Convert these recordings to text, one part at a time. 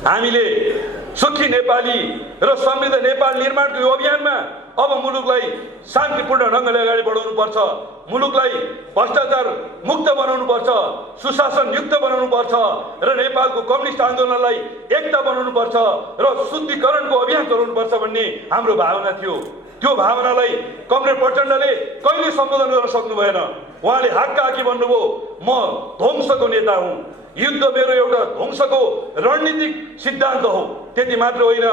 हामीले सुखी नेपाली र समृद्ध नेपाल निर्माणको यो अभियानमा अब मुलुकलाई शान्तिपूर्ण ढङ्गले अगाडि बढाउनु पर्छ, मुलुकलाई भ्रष्टाचार मुक्त बनाउनु पर्छ, सुशासन युक्त बनाउनु पर्छ र नेपालको कम्युनिस्ट आन्दोलनलाई एकता बनाउनु पर्छ र शुद्धिकरणको अभियान चलाउनु पर्छ भन्ने हाम्रो भावना थियो। त्यो भावनालाई कमरेड प्रचण्डले कहिले सम्बोधन गर्न सक्नु भएन। उहाँले हाक्का हाकी भन्नुभयो, म ध्वंसको नेता हुँ, युद्ध मेरो एउटा ध्वंसको रणनीतिक सिद्धान्त हो। त्यति मात्र होइन,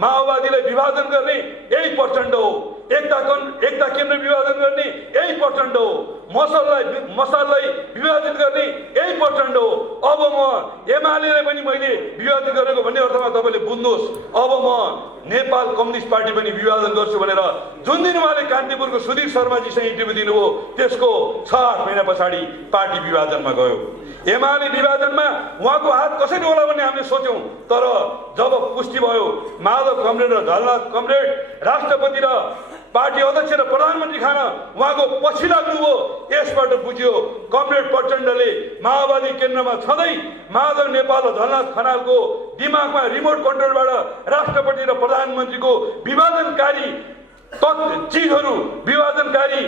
माओवादीलाई विभाजन गर्ने यही प्रचण्ड हो, एकता केन्द्र विभाजन गर्ने यही प्रचण्ड हो, मसाललाई विभाजित गर्ने यही प्रचण्ड हो। अब म एमालेलाई पनि मैले विभाजित गरेको भन्ने अर्थमा तपाईँले बुझ्नुहोस्। अब म नेपाल कम्युनिस्ट पार्टी पनि विभाजन गर्छु भनेर जुन दिन उहाँले कान्तिपुरको सुधीर शर्माजीसँग इन्टरभ्यू दिनुभयो त्यसको 6-8 महिना पछाडि पार्टी विभाजनमा गयो। एमाले विभाजनमा उहाँको हात कसरी होला भन्ने हामीले सोच्यौँ, तर जब पुष्टि भयो माधव कमरेड र झलनाथ कमरेड राष्ट्रपति र पार्टी अध्यक्ष र प्रधानमन्त्री खान उहाँको पछि लाग्नुभयो, यसबाट बुझ्यो कमरेड प्रचण्डले माओवादी केन्द्रमा छँदै माधव नेपाल र झलनाथ खनालको दिमागमा रिमोट कन्ट्रोलबाट राष्ट्रपति र प्रधानमन्त्रीको विभाजनकारी चिजहरू, विभाजनकारी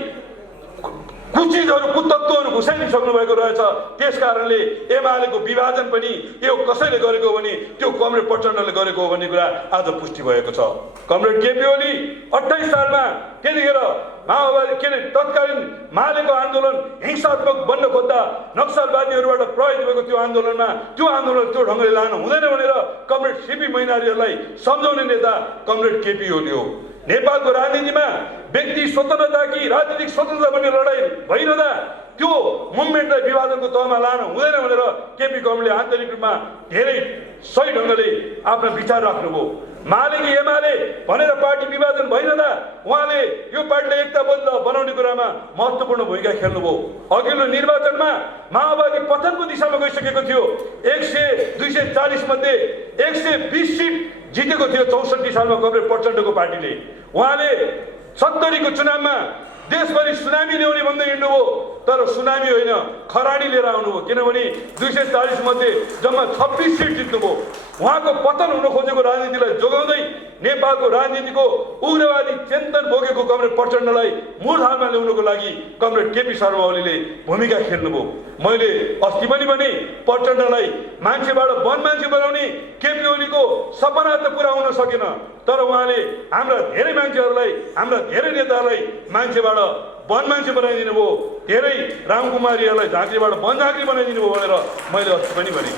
कुचिजहरू, कुतत्वहरू घुसाइदिसक्नु भएको रहेछ। त्यस कारणले एमालेको विभाजन पनि यो कसैले गरेको भने त्यो कमरेड प्रचण्डले गरेको हो भन्ने कुरा आज पुष्टि भएको छ। कमरेड केपी ओली 28 सालमा त्यतिखेर माओवादी तत्कालीन मालेको आन्दोलन हिंसात्मक बन्न खोज्दा नक्सलवादीहरूबाट प्रभावित भएको त्यो आन्दोलन त्यो ढङ्गले लानु हुँदैन भनेर कमरेड सीपी मैनारीहरूलाई सम्झाउने नेता कमरेड केपी ओली हो। नेपालको राजनीतिमा व्यक्ति स्वतन्त्रता कि राजनीतिक स्वतन्त्रता भन्ने लडाइँ भइरहँदा त्यो मुभमेन्टलाई विभाजनको तहमा लानु हुँदैन भनेर केपी कमरेडले आन्तरिक रूपमा धेरै सही ढङ्गले आफ्ना विचार राख्नुभयो। माले कि एमाले भनेर पार्टी विभाजन भइरहँदा उहाँले यो पार्टीलाई एकताबद्ध बनाउने कुरामा महत्त्वपूर्ण भूमिका खेल्नुभयो। अघिल्लो निर्वाचनमा माओवादी पतनको दिशामा गइसकेको थियो। 240 मध्ये 120 सिट जितेको थियो 64 सालमा कमरेड प्रचण्डको पार्टीले। उहाँले 70 को चुनावमा देशभरि सुनामी ल्याउने भन्दै हिँड्नुभयो, तर सुनामी होइन खरानी लिएर आउनुभयो, किनभने 240 मध्ये जम्मा 26 सिट जित्नुभयो। उहाँको पतन हुन खोजेको राजनीतिलाई जोगाउँदै नेपालको राजनीतिको उग्रवादी चिन्तन बोकेको कमरेड प्रचण्डलाई मूलधारमा ल्याउनको लागि कमरेड केपी शर्मा ओलीले भूमिका खेल्नुभयो। मैले अस्ति पनि भने प्रचण्डलाई मान्छेबाट वन मान्छे बनाउने केपी ओलीको सपना त पुरा हुन सकेन, तर उहाँले हाम्रा धेरै मान्छेहरूलाई, हाम्रा धेरै नेताहरूलाई मान्छेबाट वन मान्छे बनाइदिनु भयो, धेरै रामकुमारीहरूलाई झाँक्रीबाट वन झाँक्री बनाइदिनु भयो भनेर मैले अस्ति पनि भने।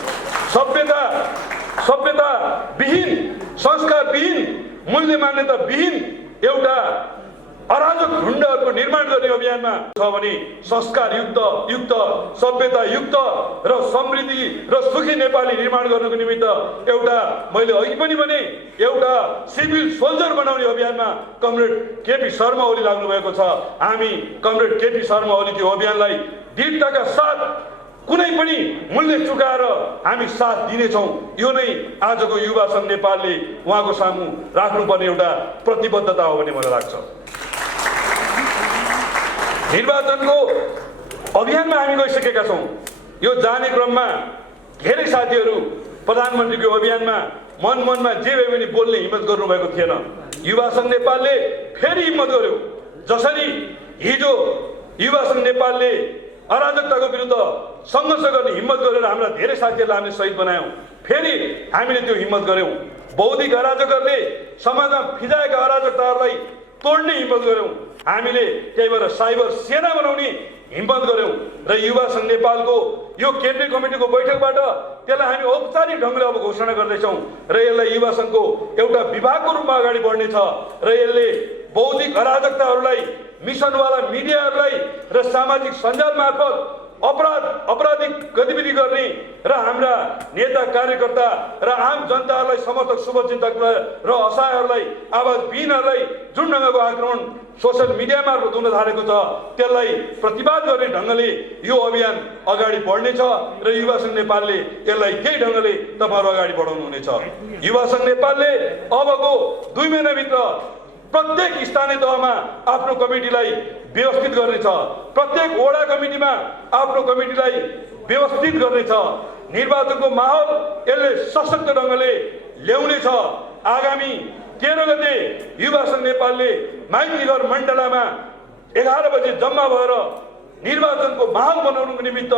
सभ्यता विहीन, संस्कार विहीन, मूल्य मान्यता विहीन एउटा अराजक ढुण्डहरूको निर्माण गर्ने अभियानमा छ भने संस्कार युक्त सभ्यता युक्त र समृद्धि र सुखी नेपाली निर्माण गर्नको निमित्त एउटा मैले अघि पनि भने एउटा सिभिल सोल्जर बनाउने अभियानमा कमरेड केपी शर्मा ओली लाग्नु भएको छ। हामी कमरेड केपी शर्मा ओली त्यो अभियानलाई दृढताका साथ कुनै पनि मूल्य चुकाएर हामी साथ दिनेछौँ। यो नै आजको युवा सङ्घ नेपालले उहाँको सामु राख्नुपर्ने एउटा प्रतिबद्धता हो भन्ने मलाई लाग्छ। निर्वाचनको अभियानमा हामी गइसकेका छौँ। यो जाने क्रममा धेरै साथीहरू प्रधानमन्त्रीको अभियानमा मनमा जे भए पनि बोल्ने हिम्मत गर्नुभएको थिएन। युवा सङ्घ नेपालले फेरि हिम्मत गर्यो। जसरी हिजो युवा सङ्घ नेपालले अराजकताको विरुद्ध सङ्घर्ष गर्ने हिम्मत गरेर हाम्रा धेरै साथीहरूलाई हामीले शहीद बनायौँ, फेरि हामीले त्यो हिम्मत गऱ्यौँ। बौद्धिक अराजकहरूले समाजमा फिजाएका अराजकताहरूलाई तोड्ने हिम्मत गऱ्यौँ। हामीले त्यही भएर साइबर सेना बनाउने हिम्मत गऱ्यौँ र युवा सङ्घ नेपालको यो केन्द्रीय कमिटीको बैठकबाट त्यसलाई हामी औपचारिक ढङ्गले अब घोषणा गर्दैछौँ र यसलाई युवा सङ्घको एउटा विभागको रूपमा अगाडि बढ्नेछ र यसले बौद्धिक अराजकताहरूलाई, मिसनवाला मिडियाहरूलाई र सामाजिक सञ्जाल मार्फत अपराधिक गतिविधि गर्ने र हाम्रा नेता कार्यकर्ता र आम जनताहरूलाई, समर्थक शुभचिन्तक र असहायहरूलाई, आवाजविहीनहरूलाई जुन ढङ्गको आक्रमण सोसियल मिडिया मार्फत हुन थालेको छ त्यसलाई प्रतिवाद गर्ने ढङ्गले यो अभियान अगाडि बढ्नेछ र युवा सङ्घ नेपालले यसलाई त्यही ढङ्गले तपाईँहरू अगाडि बढाउनु हुनेछ। युवा सङ्घ नेपालले अबको 2 महिनाभित्र प्रत्येक स्थानीय तहमा आफ्नो कमिटीलाई व्यवस्थित गर्नेछ, प्रत्येक वडा कमिटीमा आफ्नो कमिटीलाई व्यवस्थित गर्नेछ निर्वाचनको माहौल यसले सशक्त ढङ्गले ल्याउनेछ। आगामी 13 गते युवा संघ नेपालले माइतीघर मण्डलामा 11 बजे जम्मा भएर निर्वाचनको माहौल बनाउनुको निमित्त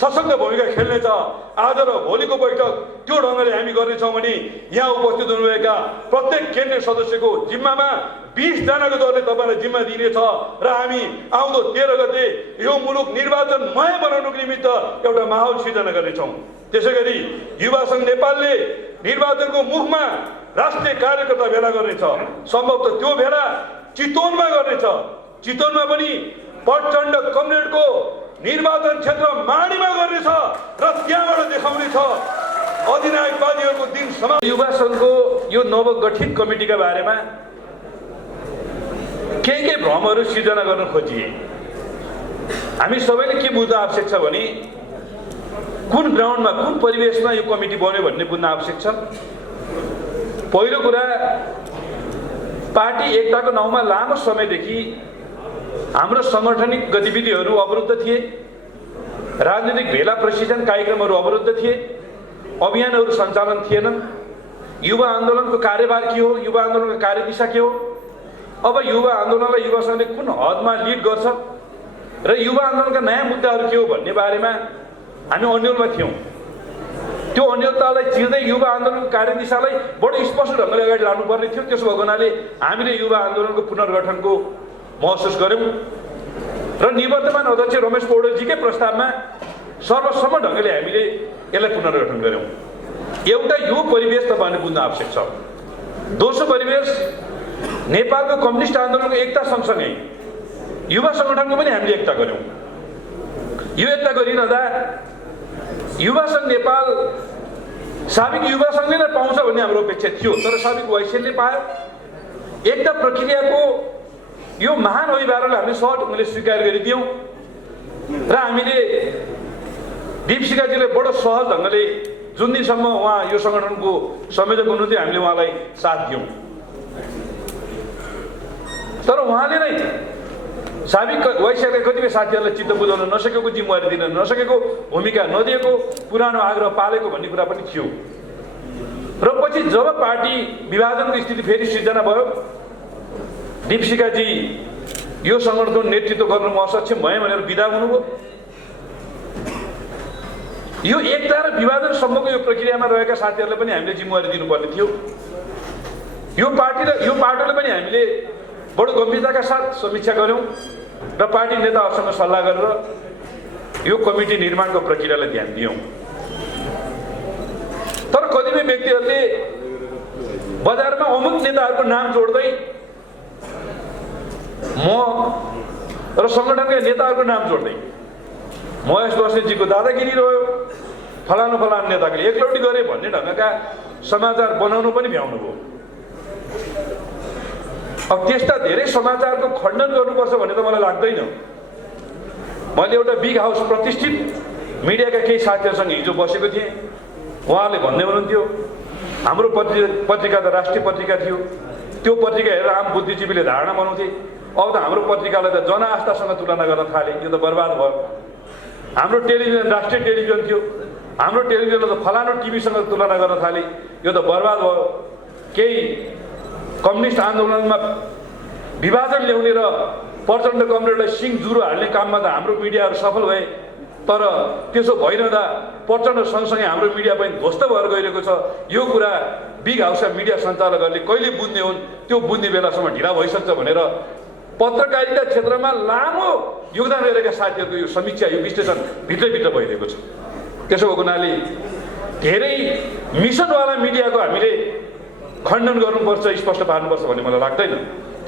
सशक्त भूमिका खेल्नेछ। आज र भोलिको बैठक त्यो ढङ्गले हामी गर्नेछौँ भने यहाँ उपस्थित हुनुभएका प्रत्येक केन्द्रीय सदस्यको जिम्मामा 20 जनाको दलले तपाईँलाई जिम्मा दिनेछ र हामी आउँदो 13 गते यो मुलुक निर्वाचनमय बनाउनुको निमित्त एउटा माहौल सिर्जना गर्नेछौँ। त्यसैगरी युवा संघ नेपालले निर्वाचनको मुखमा राष्ट्रिय कार्यकर्ता भेला गर्नेछ। सम्भवतः त्यो भेला चितवनमा गर्नेछ। चितवनमा पनि प्रचण्ड कमरेडको निर्वाचन क्षेत्र माडीमा गर्नेछ र त्यहाँबाट देखाउनेछ अधिनायकवादीहरूको दिन समाप्त। युवा संघको यो नवगठित कमिटीका बारेमा के भ्रमहरू सिर्जना गर्न खोजिए। हामी सबैले के बुझ्न आवश्यक छ भने कुन ग्राउन्डमा कुन परिवेशमा यो कमिटी बन्यो भन्ने बुझ्न आवश्यक छ। पहिलो कुरा, पार्टी एकताको नाउँमा लामो समयदेखि हाम्रो सांगठनिक गतिविधिहरू अवरुद्ध थिए, राजनीतिक भेला प्रशिक्षण कार्यक्रमहरू अवरुद्ध थिए, अभियानहरू सञ्चालन थिएनन्। युवा आन्दोलनको कार्यभार के हो, युवा आन्दोलनको कार्यदिशा के हो, अब युवा आन्दोलनलाई युवा संघले कुन हदमा लिड गर्छ र युवा आन्दोलनका नयाँ मुद्दाहरू के हो भन्ने बारेमा हामी अन्यलमा थियौँ। त्यो अन्यलतालाई चिर्दै युवा आन्दोलनको कार्यदिशालाई बडो स्पष्ट ढङ्गले अगाडि लानुपर्ने थियो। त्यसो भएको हुनाले हामीले युवा आन्दोलनको पुनर्गठनको महसुस गऱ्यौँ र निवर्तमान अध्यक्ष रमेश पौडेलजीकै प्रस्तावमा सर्वसम्म ढङ्गले हामीले यसलाई पुनर्गठन गऱ्यौँ। एउटा यो परिवेश तपाईँहरूले बुझ्न आवश्यक छ। दोस्रो परिवेश, नेपालको कम्युनिस्ट आन्दोलनको एकता सँगसँगै युवा सङ्गठनको पनि हामीले एकता गऱ्यौँ। यो एकता गरिरहँदा युवा संघ नेपाल साबिक युवा संघले नै पाउँछ भन्ने हाम्रो अपेक्षा थियो, तर साबिक वाइसिएलले पायो। एकता प्रक्रियाको यो महान अभिभावकलाई हामीले सहज ढङ्गले स्वीकार गरिदियौँ र हामीले दीपशिखाजीले बडो सहज ढङ्गले जुन दिनसम्म उहाँ यो सङ्गठनको संयोजक हुनुहुन्थ्यो हामीले उहाँलाई साथ दियौँ। तर उहाँले नै साबिक वाइसिएलका कतिपय साथीहरूलाई चित्त बुझाउन नसकेको, जिम्मेवारी दिन नसकेको, भूमिका नदिएको, पुरानो आग्रह पालेको भन्ने कुरा पनि थियो। र पछि जब पार्टी विभाजनको स्थिति फेरि सिर्जना भयो, दीपशिखाजी यो सङ्गठनको नेतृत्व गर्न म असक्षम भएँ भनेर बिदा हुनुभयो। यो एकता र विभाजनसम्मको यो प्रक्रियामा रहेका साथीहरूलाई पनि हामीले जिम्मेवारी दिनुपर्ने थियो। यो पार्टीले पनि हामीले बडो गम्भीरताका साथ समीक्षा गऱ्यौँ र पार्टी नेताहरूसँग सल्लाह गरेर यो कमिटी निर्माणको प्रक्रियालाई ध्यान दियौँ। तर कतिपय व्यक्तिहरूले बजारमा अमुक नेताहरूको नाम जोड्दै म र सङ्गठनका नेताहरूको नाम जोड्दै महेश बस्नेतजीको दादागिरी रह्यो, फलानु नेताले एकलौटी गरे भन्ने ढङ्गका समाचार बनाउनु पनि भ्याउनु भयो। अब त्यस्ता धेरै समाचारको खण्डन गर्नुपर्छ भन्ने त मलाई लाग्दैन। मैले एउटा बिग हाउस प्रतिष्ठित मिडियाका केही साथीहरूसँग हिजो बसेको थिएँ। उहाँहरूले भन्दै हुनुहुन्थ्यो हाम्रो पत्रिका त राष्ट्रिय पत्रिका थियो, त्यो पत्रिका हेरेर आम बुद्धिजीवीले धारणा बनाउँथे अब त हाम्रो पत्रिकालाई त जनआस्थासँग तुलना गर्न थाले, यो त बर्बाद भयो। हाम्रो टेलिभिजन राष्ट्रिय टेलिभिजन थियो, हाम्रो टेलिभिजनलाई त फलानु टिभीसँग तुलना गर्न थाले, यो त बर्बाद भयो। केही कम्युनिस्ट आन्दोलनमा विभाजन ल्याउने र प्रचण्ड कमरेडलाई सिङ जुरो हाल्ने काममा त हाम्रो मिडियाहरू सफल भए, तर त्यसो भइरहँदा प्रचण्ड सँगसँगै हाम्रो मिडिया पनि ध्वस्त भएर गइरहेको छ। यो कुरा बिग हाउसका मिडिया सञ्चालकहरूले कहिले बुझ्ने हुन्, त्यो बुझ्ने बेलासम्म ढिला भइसक्छ भनेर पत्रकारिता क्षेत्रमा लामो योगदान गरेका साथीहरूको यो समीक्षा, यो विश्लेषण भित्रभित्र भइरहेको छ। त्यसो भएको हुनाले धेरै मिसनवाला मिडियाको हामीले खण्डन गर्नुपर्छ, स्पष्ट पार्नुपर्छ भन्ने मलाई लाग्दैन।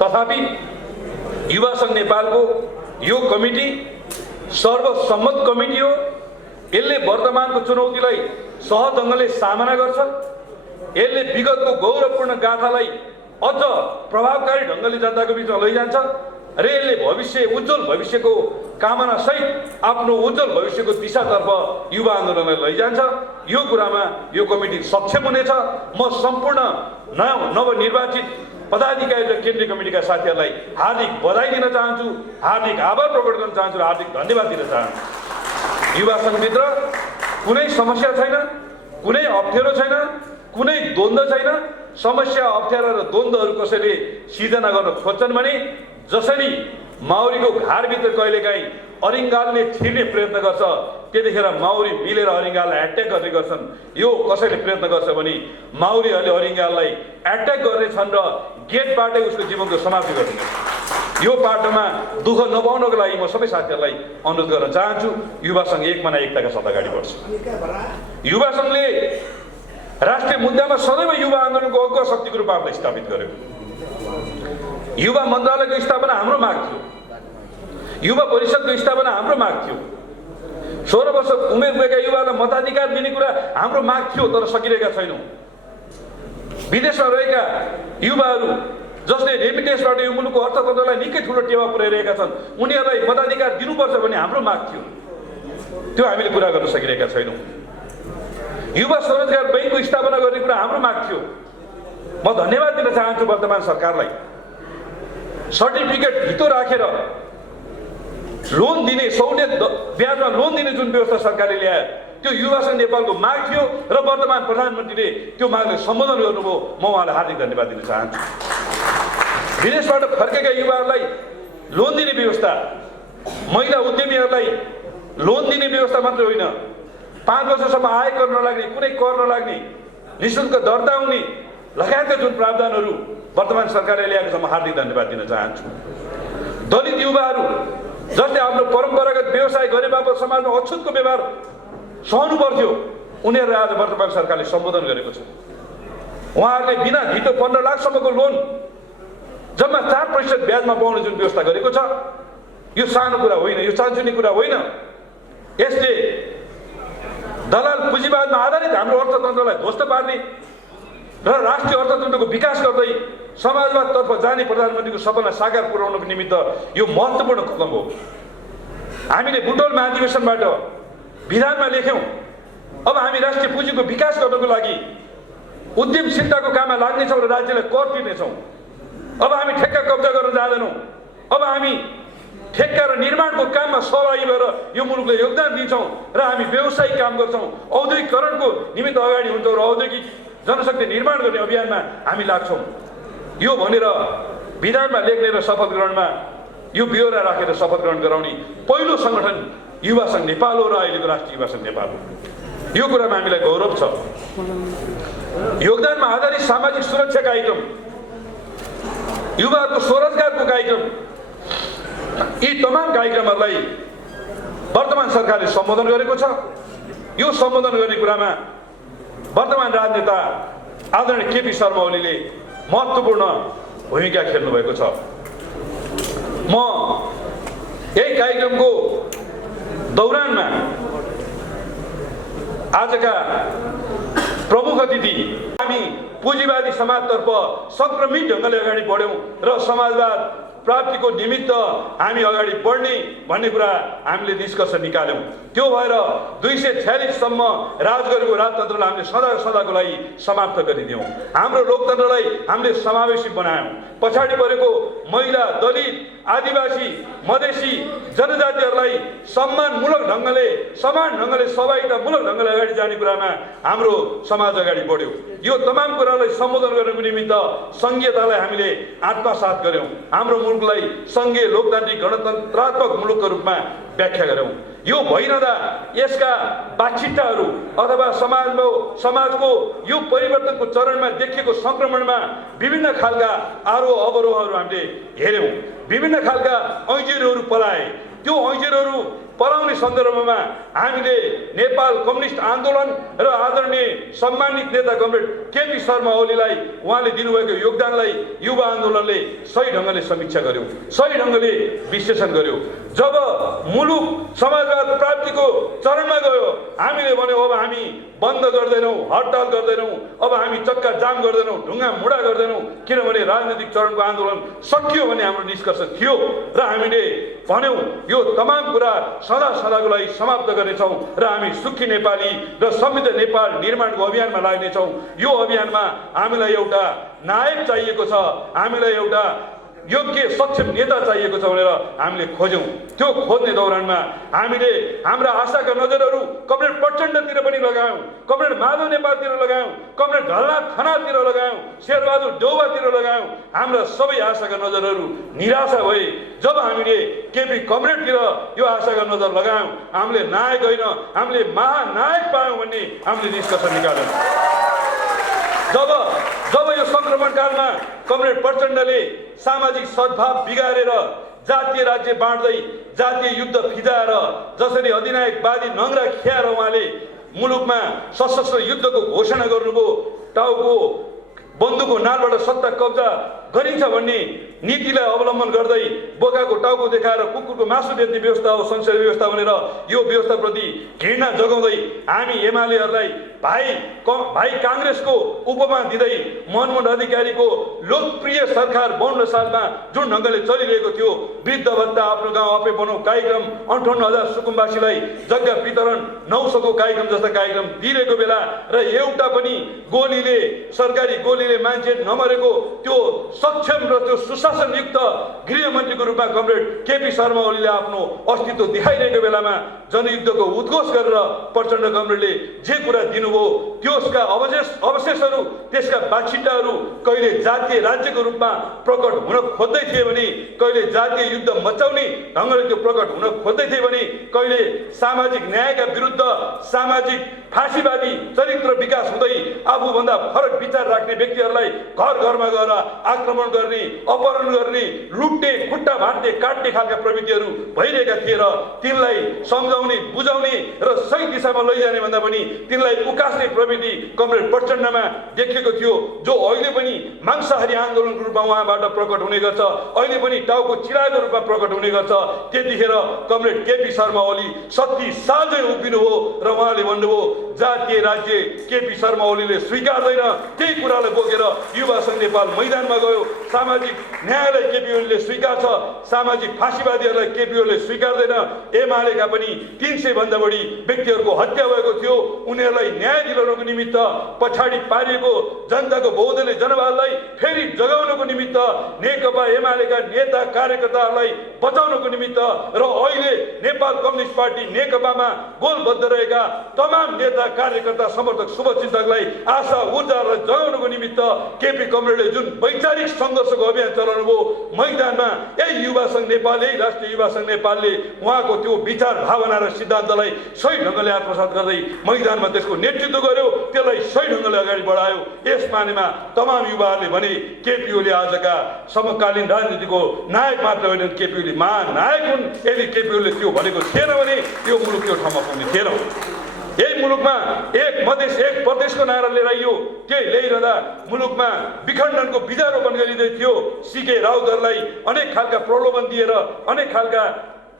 तथापि युवा संघ नेपालको यो कमिटी सर्वसम्मत कमिटी हो। यसले वर्तमानको चुनौतीलाई सहज ढङ्गले सामना गर्छ। यसले विगतको गौरवपूर्ण गाथालाई अझ प्रभावकारी ढङ्गले जनताको बिचमा लैजान्छ र यसले उज्जवल भविष्यको कामना सहित आफ्नो उज्जवल भविष्यको दिशातर्फ युवा आन्दोलनलाई लैजान्छ। यो कुरामा यो कमिटी सक्षम हुनेछ। म सम्पूर्ण नवनिर्वाचित पदाधिकारी र केन्द्रीय कमिटीका साथीहरूलाई हार्दिक बधाई दिन चाहन्छु, हार्दिक आभार प्रकट गर्न चाहन्छु र हार्दिक धन्यवाद दिन चाहन्छु। युवा संघभित्र कुनै समस्या छैन, कुनै अप्ठ्यारो छैन, कुनै द्वन्द्व छैन। समस्या, अप्ठ्यारो र द्वन्द्वहरू कसैले सिर्जना गर्न खोज्छन् भने जसरी माउरीको घारभित्र कहिलेकाहीँ अरिङ्गालले छिर्ने प्रयत्न गर्छ, त्यतिखेर माउरी मिलेर अरिङ्गाललाई एट्याक गर्ने गर्छन्। यो कसैले प्रयत्न गर्छ भने माउरीहरूले अरिङ्गाललाई एट्याक गर्नेछन् र गेटबाटै उसको जीवनको समाप्ति गर्नेछन्। यो बाटोमा दुःख नपाउनको लागि म सबै साथीहरूलाई अनुरोध गर्न चाहन्छु, युवा सङ्घ एक मना एकताका साथ अगाडि बढ्छ। युवा सङ्घले राष्ट्रिय मुद्दामा सदैव युवा आन्दोलनको अग्र शक्तिको रूपमा आफूलाई स्थापित गर्यो। युवा मन्त्रालयको स्थापना हाम्रो माग थियो, युवा परिषदको स्थापना हाम्रो माग थियो, 16 वर्ष उमेर भएका युवालाई मताधिकार दिने कुरा हाम्रो माग थियो, तर सकिरहेका छैनौँ। विदेशमा रहेका युवाहरू जसले रेमिटेन्सबाट यो मुलुकको अर्थतन्त्रलाई निकै ठुलो टेवा पुर्याइरहेका छन्, उनीहरूलाई मताधिकार दिनुपर्छ भन्ने हाम्रो माग थियो, त्यो हामीले पुरा गर्न सकिरहेका छैनौँ। युवा स्वरोजगार बैङ्कको स्थापना गर्ने कुरा हाम्रो माग थियो। म धन्यवाद दिन चाहन्छु वर्तमान सरकारलाई। सर्टिफिकेट भित्तो राखेर लोन दिने, सहुलियत ब्याजमा लोन दिने जुन व्यवस्था सरकारले ल्यायो, त्यो युवा सङ्घ नेपालको माग थियो र वर्तमान प्रधानमन्त्रीले त्यो मागलाई सम्बोधन गर्नुभयो। म उहाँलाई हार्दिक धन्यवाद दिन चाहन्छु। विदेशबाट फर्केका युवाहरूलाई लोन दिने व्यवस्था, महिला उद्यमीहरूलाई लोन दिने व्यवस्था मात्र होइन, 5 वर्षसम्म आय कर नलाग्ने, कुनै कर नलाग्ने, निःशुल्क दर्ता हुने लगायतका जुन प्रावधानहरू वर्तमान सरकारले ल्याएको छ, म हार्दिक धन्यवाद दिन चाहन्छु। दलित युवाहरू जसले आफ्नो परम्परागत व्यवसाय गरे बापत समाजमा अछुतको व्यवहार सहनु पर्थ्यो, उनीहरूलाई आज वर्तमान सरकारले सम्बोधन गरेको छ। उहाँहरूले बिना धितो 15 लाखसम्मको लोन जम्मा 4% ब्याजमा पाउने जुन व्यवस्था गरेको छ, यो सानो कुरा होइन, यो सानसुनी कुरा होइन। यसले दलाल पुँजीवादमा आधारित हाम्रो अर्थतन्त्रलाई ध्वस्त पार्ने र राष्ट्रिय अर्थतन्त्रको विकास गर्दै समाजवादतर्फ जाने प्रधानमन्त्रीको सपना साकार पुर्याउनको निमित्त यो महत्त्वपूर्ण कदम हो। हामीले बुटोल महाधिवेशनबाट विधानमा लेख्यौँ, अब हामी राष्ट्रिय पुँजीको विकास गर्नको लागि उद्यमशीलताको काममा लाग्नेछौँ र राज्यलाई कर तिर्नेछौँ। अब हामी ठेक्का कब्जा गर्न जाँदैनौँ, अब हामी ठेक्का र निर्माणको काममा सहभागी भएर यो मुलुकलाई योगदान दिन्छौँ र हामी व्यावसायिक काम गर्छौँ, औद्योगिकरणको निमित्त अगाडि हुन्छौँ र औद्योगिक जनशक्ति निर्माण गर्ने अभियानमा हामी लाग्छौँ। यो भनेर विधानमा लेख्ने र शपथ ग्रहणमा यो ब्यौरा राखेर शपथ ग्रहण गराउने पहिलो सङ्गठन युवा सङ्घ नेपाल हो र अहिलेको राष्ट्रिय युवा सङ्घ नेपाल हो। यो कुरामा हामीलाई गौरव छ। योगदानमा आधारित सामाजिक सुरक्षाका आइटम, युवाहरूको स्वरोजगारको कार्यक्रम, यी तमाम कार्यक्रमहरूलाई वर्तमान सरकारले सम्बोधन गरेको छ। यो सम्बोधन गर्ने कुरामा वर्तमान राजनेता आदरणीय केपी शर्मा ओलीले महत्त्वपूर्ण भूमिका खेल्नु भएको छ। म यही कार्यक्रमको दौरानमा आजका प्रमुख अतिथि, हामी पुँजीवादी समाजतर्फ सङ्क्रमित ढङ्गले अगाडि बढ्यौँ र समाजवाद प्राप्तिको निमित्त हामी अगाडि बढ्ने भन्ने कुरा हामीले निष्कर्ष निकाल्यौँ। त्यो भएर 246 सम्म राज गरेको राजतन्त्रलाई हामीले सदाको लागि समाप्त गरिदियौँ। हाम्रो लोकतन्त्रलाई हामीले समावेशी बनायौँ। पछाडि परेको महिला, दलित, आदिवासी, मधेसी जनजातिहरूलाई सम्मानमूलक ढङ्गले, समान ढङ्गले, सहभागितामूलक ढङ्गले अगाडि जाने कुरामा हाम्रो समाज अगाडि बढ्यो। यो तमाम कुरालाई सम्बोधन गर्नको निमित्त सङ्घीयतालाई हामीले आत्मसात गऱ्यौँ। हाम्रो मुलुकलाई सङ्घीय लोकतान्त्रिक गणतन्त्रात्मक मुलुकको रूपमा व्याख्या गऱ्यौँ। यो भइरहँदा यसका बाछिट्टाहरू अथवा समाजको यो परिवर्तनको चरणमा देखिएको सङ्क्रमणमा विभिन्न खालका आरोह अवरोहहरू हामीले हेऱ्यौँ। विभिन्न खालका ऐँजीहरू पलाए। त्यो ऐँजीहरू पलाउने सन्दर्भमा हामीले नेपाल कम्युनिस्ट आन्दोलन र आदरणीय सम्मानित नेता कमरेड केपी शर्मा ओलीलाई उहाँले दिनुभएको योगदानलाई युवा आन्दोलनले सही ढङ्गले समीक्षा गर्यो, सही ढङ्गले विश्लेषण गर्यो। जब मुलुक समाजवाद प्राप्तिको चरणमा गयो, हामीले भन्यौँ अब हामी बन्द गर्दैनौँ, हडताल गर्दैनौँ, अब हामी चक्का जाम गर्दैनौँ, ढुङ्गा मुढा गर्दैनौँ, किनभने राजनीतिक चरणको आन्दोलन सकियो भन्ने हाम्रो निष्कर्ष थियो र हामीले भन्यौँ यो तमाम कुरा सदाको लागि समाप्त गर्नेछौँ र हामी सुखी नेपाली र समृद्ध नेपाल निर्माणको अभियानमा लाग्नेछौँ। यो अभियानमा हामीलाई एउटा नायक चाहिएको छ, हामीलाई एउटा योग्य सक्षम नेता चाहिएको छ भनेर हामीले खोज्यौँ। त्यो खोज्ने दौरानमा हामीले हाम्रा आशाका नजरहरू कमरेड प्रचण्डतिर पनि लगायौँ, कमरेड माधव नेपालतिर लगायौँ, कमरेड ढलनाथ खनालतिर लगायौँ, शेरबहादुर देउवातिर लगायौँ। हाम्रा सबै आशाका नजरहरू निराशा भए जब हामीले केपी कमरेडतिर यो आशाका नजर लगायौँ। हामीले नायक होइन, हामीले महानायक पायौँ भन्ने हामीले निष्कर्ष निकाल्यौँ। जब यो संक्रमण कालमा कमरेड प्रचण्डले सामाजिक सद्भाव बिगारेर जातीय राज्य बाँड्दै जातीय युद्ध फिजाएर जसरी अधिनायकवादी नङ्ग्रा ख्याएर उहाँले मुलुकमा सशस्त्र युद्धको घोषणा गर्नुभयो, टाउको बन्दुकको नालबाट सत्ता कब्जा गरिन्छ भन्ने नीतिलाई अवलम्बन गर्दै बोकाको टाउको देखाएर कुकुरको मासु बेच्ने व्यवस्था हो संसदीय व्यवस्था भनेर यो व्यवस्थाप्रति घृणा जगाउँदै हामी एमालेहरूलाई भाइ काङ्ग्रेसको उपमा दिँदै मनमोहन अधिकारीको लोकप्रिय सरकार 52 सालमा जुन ढङ्गले चलिरहेको थियो, वृद्ध भत्ता आफ्नो गाउँ अपे बनाऊ कार्यक्रम, 58,000 सुकुम्बासीलाई जग्गा वितरण 900को कार्यक्रम जस्ता कार्यक्रम दिइरहेको बेला र एउटा पनि गोलीले सरकारी गोलीले मान्छे नमरेको त्यो सक्षम र त्यो सुशासनयुक्त गृहमन्त्रीको रूपमा कमरेड केपी शर्मा ओलीले आफ्नो अस्तित्व देखाइरहेको बेलामा जनयुद्धको उद्घोष गरेर प्रचण्ड कमरेडले जे कुरा दिनुभयो त्यसका अवशेषहरू, त्यसका बाछिटाहरू कहिले जातीय राज्यको रूपमा प्रकट हुन खोज्दै थिए भने कहिले जातीय युद्ध मचाउने ढङ्गले त्यो प्रकट हुन खोज्दै थिए भने कहिले सामाजिक न्यायका विरुद्ध सामाजिक फाँसीवादी चरित्र विकास हुँदै आफूभन्दा फरक विचार राख्ने व्यक्तिहरूलाई घर घरमा गएर आक्रमण गर्ने, अपहरण गर्ने, लुट्ने, खुट्टा भाँट्ने, काट्ने खालका प्रवृत्तिहरू भइरहेका थिए र तिनलाई सम्झाउने, बुझाउने र सही दिशामा लैजाने भन्दा पनि तिनलाई उकास्ने प्रवृत्ति कमरेड प्रचण्डमा देखिएको थियो, जो अहिले पनि मांसाहारी आन्दोलनको रूपमा उहाँबाट प्रकट हुने गर्छ, अहिले पनि टाउको चिराएको रूपमा प्रकट हुने गर्छ। त्यतिखेर कमरेड केपी शर्मा ओली 37 साल चाहिँ उभिनु हो र उहाँले भन्नुभयो जातीय राज्य केपी शर्मा ओलीले स्वीकार्दैन। त्यही कुरालाई बोकेर युवा संघ नेपाल मैदानमा गयो। सामाजिक न्यायलाई केपी ओलीले स्वीकार्छ, सामाजिक फाँसीवादीहरूलाई केपी ओलीले स्वीकार्दैन। एमालेका पनि 300 भन्दा बढी व्यक्तिहरूको हत्या भएको थियो। उनीहरूलाई न्याय दिलाउनको निमित्त पछाडि पारिएको जनताको बहुदलीय जनवादलाई फेरि जगाउनको निमित्त नेकपा एमालेका नेता कार्यकर्ताहरूलाई बचाउनको निमित्त र अहिले नेपाल कम्युनिस्ट पार्टी नेकपामा गोलबद्ध रहेका तमाम नेता कार्यकर्ता समर्थक शुभचिन्तकलाई आशा ऊर्जालाई जगाउनको निमित्त केपी कमरेडले जुन वैचारिक सङ्घर्षको अभियान चलाउनु भयो मैदानमा, यही युवा संघ नेपाल, यही राष्ट्रिय युवा संघ नेपालले उहाँको त्यो विचार भावना र सिद्धान्तलाई सही ढङ्गले आत्मसात गर्दै मैदानमा त्यसको नेतृत्व गर्यो, त्यसलाई सही ढङ्गले अगाडि बढायो। यस मानेमा तमाम युवाहरूले भने केपी ओली आजका समकालीन राजनीतिको नायक मात्र होइन, केपी ओली महानायक हुन्। यदि केपी ओलीले त्यो भनेको थिएन भने यो मुलुक त्यो ठाउँमा पुग्ने थिएन। यही मुलुकमा एक मधेस एक प्रदेशको नारा लिएर आइयो, त्यही ल्याइरहँदा मुलुकमा विखण्डनको बीजारोपण गरिँदै थियो। सीके राउतहरूलाई अनेक खालका प्रलोभन दिएर अनेक खालका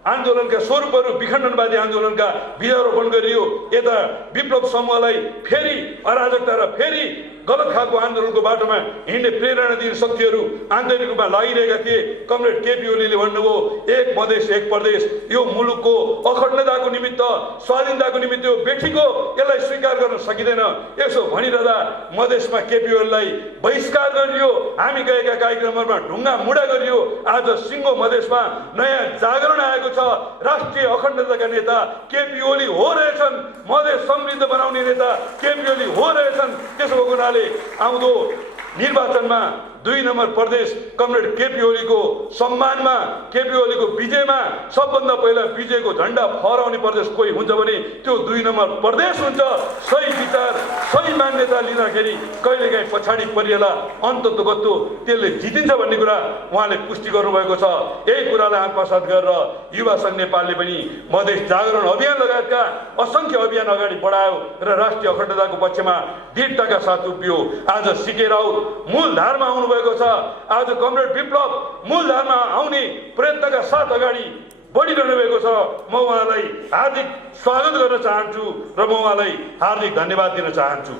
आन्दोलनका स्वरूपहरू विखण्डनवादी आन्दोलनका बीजारोपण गरियो। यता विप्लव समूहलाई फेरि अराजकता र फेरि गलत खालको आन्दोलनको बाटोमा हिँड्ने प्रेरणा दिने शक्तिहरू आन्तरिक रूपमा लागिरहेका थिए। कमरेड केपी ओलीले भन्नुभयो एक मधेस एक प्रदेश, यो मुलुकको अखण्डताको निमित्त, स्वाधीनताको निमित्त यो बेठीको यसलाई स्वीकार गर्न सकिँदैन। यसो भनिरहँदा मधेसमा केपी ओलीलाई बहिष्कार गरियो, हामी गएका कार्यक्रमहरूमा ढुङ्गा मुढा गरियो। आज सिङ्गो मधेसमा नयाँ जागरण आएको छ। राष्ट्रिय अखण्डताका नेता केपी ओली हो रहेछन्, मधेस समृद्ध बनाउने नेता केपी ओली हो रहेछन्। त्यसो भएको हुनाले आउँदो निर्वाचनमा 2 नम्बर प्रदेश कमरेड केपी ओलीको सम्मानमा, केपी ओलीको विजयमा सबभन्दा पहिला विजयको झन्डा फहराउने प्रदेश कोही हुन्छ भने त्यो 2 नम्बर प्रदेश हुन्छ। सही विचार, सही मान्यता लिँदाखेरि कहिलेकाहीँ पछाडि परिएला, अन्ततोगत्तो त्यसले जितिन्छ भन्ने कुरा उहाँले पुष्टि गर्नुभएको छ। यही कुरालाई आत्मसात गरेर युवा संघ नेपालले पनि मधेस जागरण अभियान लगायतका असङ्ख्य अभियान अगाडि बढायो र राष्ट्रिय अखण्डताको पक्षमा दृढताका साथ उभियो। आज सीके राउत मूलधारमा आउनु भएको छ। आज कमरेड विप्लव मूलधारमा आउने प्रयत्नका साथ अगाडि बढिरहनु भएको छ। म उहाँलाई हार्दिक स्वागत गर्न चाहन्छु र म उहाँलाई हार्दिक धन्यवाद दिन चाहन्छु।